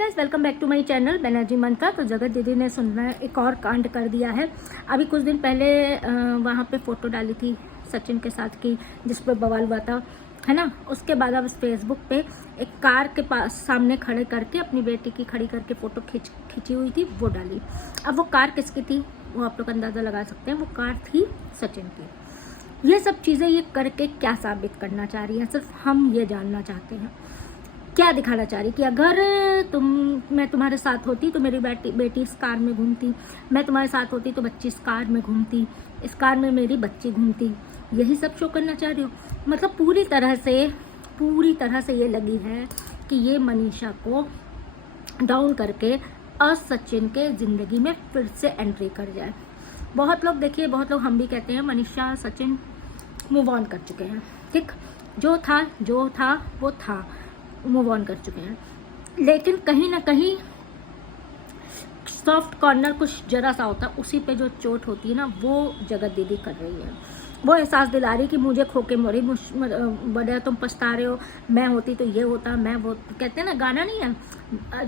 Guys, welcome back to my channel Banerjee Mantra. तो जगत दीदी ने सुनना एक और कांड कर दिया है। अभी कुछ दिन पहले वहाँ पे फ़ोटो डाली थी सचिन के साथ की, जिस पर बवाल हुआ था, है ना। उसके बाद अब फेसबुक पे एक कार के पास सामने खड़े करके अपनी बेटी की खड़ी करके फ़ोटो खींची हुई थी, वो डाली। अब वो कार किसकी थी वो आप लोग अंदाज़ा लगा सकते हैं। वो कार थी सचिन की। ये सब चीज़ें ये करके क्या साबित करना चाह रही है, सिर्फ हम ये जानना चाहते हैं। क्या दिखाना चाह रही कि अगर मैं तुम्हारे साथ होती तो मेरी बेटी इस कार में घूमती, मैं तुम्हारे साथ होती तो बच्ची इस कार में घूमती, इस कार में मेरी बच्ची घूमती। यही सब शो करना चाह रही हो। मतलब पूरी तरह से ये लगी है कि ये मनीषा को डाउन करके और सचिन के ज़िंदगी में फिर से एंट्री कर जाए। बहुत लोग देखिए, बहुत लोग हम भी कहते हैं मनीषा सचिन मूव ऑन कर चुके हैं। ठीक, जो था वो था, मूव ऑन कर चुके हैं। लेकिन कहीं ना कहीं सॉफ्ट कॉर्नर कुछ जरा सा होता है, उसी पे जो चोट होती है ना, वो जगत दीदी कर रही है। वो एहसास दिला रही कि मुझे खो के मरी बड़ा तुम पछता रहे हो, मैं होती तो ये होता, मैं वो कहते हैं ना, गाना नहीं है,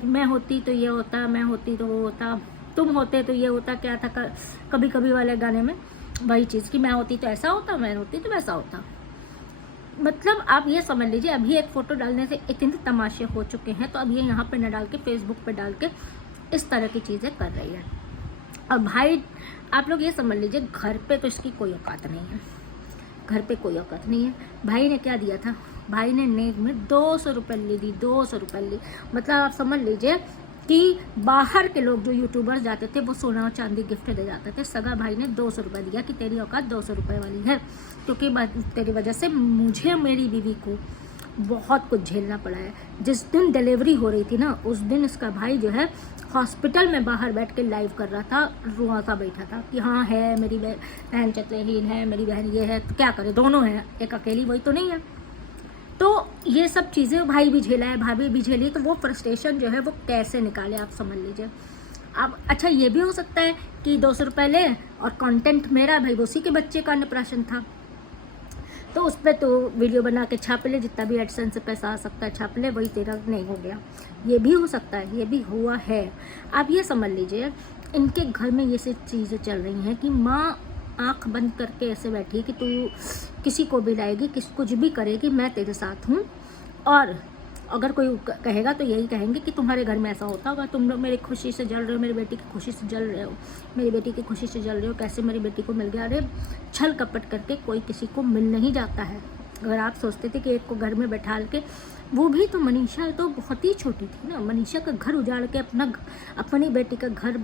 मैं होती तो ये होता, मैं होती तो वो होता, तुम होते तो ये होता, क्या था कभी कभी वाले गाने में वही चीज़ कि मैं होती तो ऐसा होता, मैं होती तो वैसा होता। मतलब आप ये समझ लीजिए, अभी एक फ़ोटो डालने से इतने तमाशे हो चुके हैं, तो अब ये यहाँ पे न डाल के फेसबुक पे डाल के इस तरह की चीज़ें कर रही है। अब भाई आप लोग ये समझ लीजिए, घर पे तो इसकी कोई औकात नहीं है, घर पे कोई औकात नहीं है। भाई ने क्या दिया था, भाई ने नेक में 200 रुपये ली दी, 200 रुपये ली। मतलब आप समझ लीजिए कि बाहर के लोग जो यूट्यूबर्स जाते थे वो सोना और चांदी गिफ्ट दे जाते थे। सगा भाई ने 200 रुपये दिया कि तेरी औकात 200 रुपये वाली है, क्योंकि तेरी वजह से मुझे मेरी बीवी को बहुत कुछ झेलना पड़ा है। जिस दिन डिलीवरी हो रही थी ना, उस दिन इसका भाई जो है हॉस्पिटल में बाहर बैठ के लाइव कर रहा था, रुआ सा बैठा था कि हाँ है मेरी बहन चतुरहीन है, मेरी बहन ये है, तो क्या करे, दोनों हैं, एक अकेली वही तो नहीं है। तो ये सब चीज़ें भाई भी झेला है, भाभी भी झेली, तो वो फ्रस्ट्रेशन जो है वो कैसे निकाले आप समझ लीजिए। अब अच्छा ये भी हो सकता है कि 200 रुपये ले और कंटेंट मेरा, भाई उसी के बच्चे का अन्नप्राशन था तो उस पर तो वीडियो बना के छाप ले, जितना भी एडसेंस से पैसा आ सकता है छाप ले, वही तेरा नहीं हो गया। ये भी हो सकता है, ये भी हुआ है। आप ये समझ लीजिए इनके घर में ये सब चीज़ें चल रही हैं कि माँ आंख बंद करके ऐसे बैठी है कि तू किसी को भी लाएगी, कुछ भी करेगी, मैं तेरे साथ हूँ। और अगर कोई कहेगा तो यही कहेंगे कि तुम्हारे घर में ऐसा होता होगा, तुम लोग मेरी खुशी से जल रहे हो, मेरी बेटी की खुशी से जल रहे हो, मेरी बेटी की खुशी से जल रहे हो, कैसे मेरी बेटी को मिल गया। अरे छल कपट करके कोई किसी को मिल नहीं जाता है। अगर आप सोचते थे कि एक को घर में बैठा के, वो भी तो मनीषा तो बहुत ही छोटी थी ना, मनीषा का घर उजाड़ के अपनी बेटी का घर।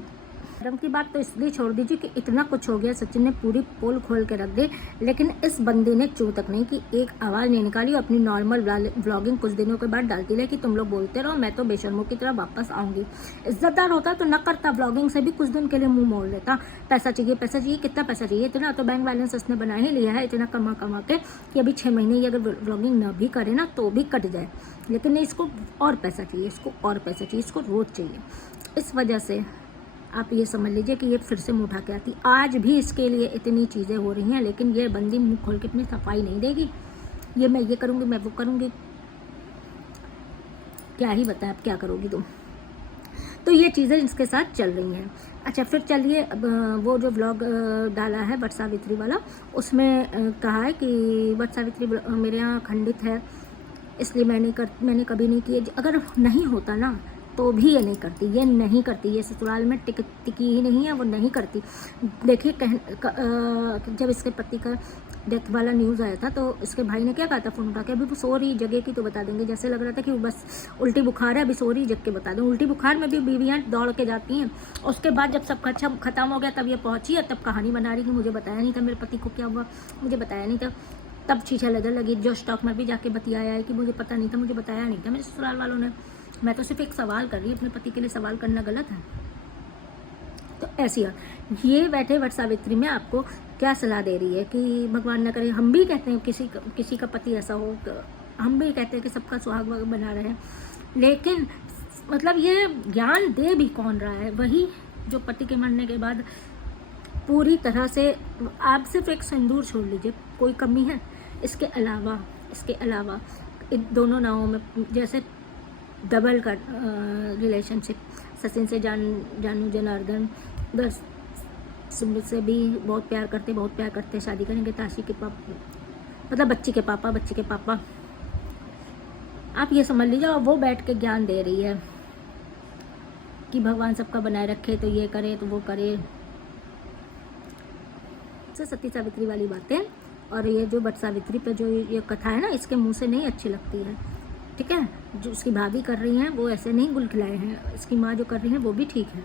शर्म की बात तो इसलिए छोड़ दीजिए कि इतना कुछ हो गया, सचिन ने पूरी पोल खोल के रख दी, लेकिन इस बंदी ने चू तक नहीं की, एक आवाज़ नहीं निकाली। अपनी नॉर्मल व्लॉगिंग कुछ दिनों के बाद डालती रही कि तुम लोग बोलते रहो, मैं तो बेशर्मों की तरह वापस आऊँगी। इज्जतदार होता तो न करता, व्लॉगिंग से भी कुछ दिन के लिए मुँह मोड़ लेता। पैसा चाहिए, कितना पैसा चाहिए, इतना तो बैंक बैलेंस उसने बना ही लिया है, इतना कमा के कि अभी 6 महीने अगर व्लॉगिंग न भी करे ना तो भी कट जाए। लेकिन नहीं, इसको और पैसा चाहिए, इसको और पैसा चाहिए, इसको रोज़ चाहिए। इस वजह से आप ये समझ लीजिए कि ये फिर से मुँह उठा के आती। आज भी इसके लिए इतनी चीज़ें हो रही हैं, लेकिन ये बंदी मुँह खोल के अपनी सफाई नहीं देगी। ये मैं ये करूँगी, मैं वो करूँगी, क्या ही बताएं आप क्या करोगी तुम। तो ये चीज़ें इसके साथ चल रही हैं। अच्छा फिर चलिए, वो जो व्लॉग डाला है वट सावित्री वाला, उसमें कहा है कि वट सावित्री मेरे यहाँ खंडित है, इसलिए मैंने कभी नहीं किए। अगर नहीं होता ना तो भी ये नहीं करती, ये ससुराल में टिकी ही नहीं है, वो नहीं करती। देखिए जब इसके पति का डेथ वाला न्यूज़ आया था तो इसके भाई ने क्या कहा था फ़ोन उठा के, अभी वो सो रही जगह की तो बता देंगे। जैसे लग रहा था कि वो बस उल्टी बुखार है, अभी सो रही जग के बता दें। उल्टी बुखार में भी बीवियाँ दौड़ के जाती हैं। उसके बाद जब सब अच्छा ख़त्म हो गया तब ये पहुँची है, तब कहानी बना रही कि मुझे बताया नहीं था मेरे पति को क्या हुआ, मुझे बताया नहीं था। तब छीछा लेदर लगी, जो स्टॉक में भी जाके बतियाया है कि मुझे पता नहीं था, मुझे बताया नहीं था मेरे ससुराल वालों ने। मैं तो सिर्फ एक सवाल कर रही हूँ, अपने पति के लिए सवाल करना गलत है। तो ऐसी है ये बैठे वट सावित्री में आपको क्या सलाह दे रही है कि भगवान न करे, हम भी कहते हैं किसी का पति ऐसा हो, हम भी कहते हैं कि सबका सुहाग बना रहे, लेकिन मतलब ये ज्ञान दे भी कौन रहा है, वही जो पति के मरने के बाद पूरी तरह से। आप सिर्फ एक सिंदूर छोड़ लीजिए, कोई कमी है। इसके अलावा इन दोनों नावों में जैसे डबल का रिलेशनशिप। सचिन से जानू जनार्दन, उधर सिमरन से भी बहुत प्यार करते, शादी करेंगे। ताशी के पापा, मतलब बच्ची के पापा, आप ये समझ लीजिए। और वो बैठ के ज्ञान दे रही है कि भगवान सबका बनाए रखे, तो ये करे तो वो करे, सती सावित्री वाली बातें। और ये जो बट सावित्री पे जो ये कथा है ना, इसके मुंह से नहीं अच्छी लगती है, ठीक है। जो उसकी भाभी कर रही हैं वो ऐसे नहीं गुलखिलाए हैं, इसकी माँ जो कर रही है वो भी ठीक है।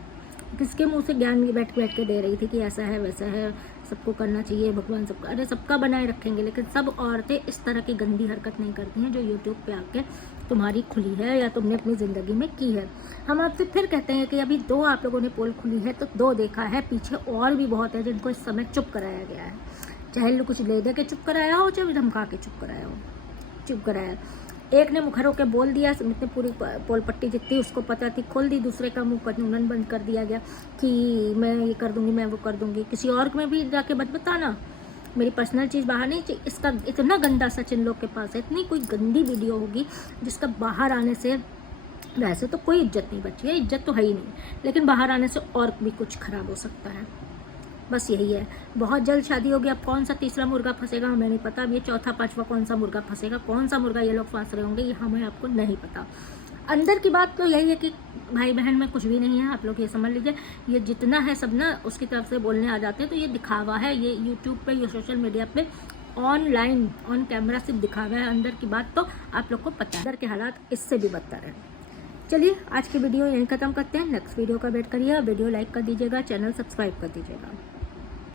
किसके मुंह से ज्ञान बैठ के दे रही थी कि ऐसा है वैसा है, सबको करना चाहिए, भगवान सबका, अरे सबका बनाए रखेंगे। लेकिन सब औरतें इस तरह की गंदी हरकत नहीं करती हैं जो यूट्यूब पे आके तुम्हारी खुली है या तुमने अपनी ज़िंदगी में की है। हम आपसे फिर कहते हैं कि अभी 2 आप लोगों ने पोल खुली है तो 2 देखा है, पीछे और भी बहुत है जिनको इस समय चुप कराया गया है। चाहे कुछ ले दे के चुप कराया हो, चाहे धमका के चुप कराया। एक ने मुखर होकर बोल दिया, इतने पूरी पोल पट्टी जितनी उसको पता थी खोल दी, दूसरे का मुंह कानूनन बंद कर दिया गया कि मैं ये कर दूंगी, मैं वो कर दूंगी। किसी और में भी जाके बताना, मेरी पर्सनल चीज़ बाहर नहीं चाहिए। इसका इतना गंदा सच इन लोग के पास है, इतनी कोई गंदी वीडियो होगी जिसका बाहर आने से, वैसे तो कोई इज्जत नहीं बची है, इज्जत तो है ही नहीं, लेकिन बाहर आने से और भी कुछ खराब हो सकता है। बस यही है। बहुत जल्द शादी होगी। अब कौन सा तीसरा मुर्गा फंसेगा हमें नहीं पता। अब ये चौथा पांचवा कौन सा मुर्गा फंसेगा, कौन सा मुर्गा ये लोग फंस रहे होंगे, ये हमें आपको नहीं पता। अंदर की बात तो यही है कि भाई बहन में कुछ भी नहीं है, आप लोग ये समझ लीजिए। ये जितना है सब ना उसकी तरफ से बोलने आ जाते हैं, तो ये दिखावा है। ये यूट्यूब पे, ये सोशल मीडिया पे ऑनलाइन ऑन कैमरा सिर्फ दिखावा है, अंदर की बात तो आप लोग को पता है। अंदर के हालात इससे भी बदतर है। चलिए आज की वीडियो यहीं ख़त्म करते हैं। नेक्स्ट वीडियो का वेट करिए। वीडियो लाइक कर दीजिएगा, चैनल सब्सक्राइब कर दीजिएगा।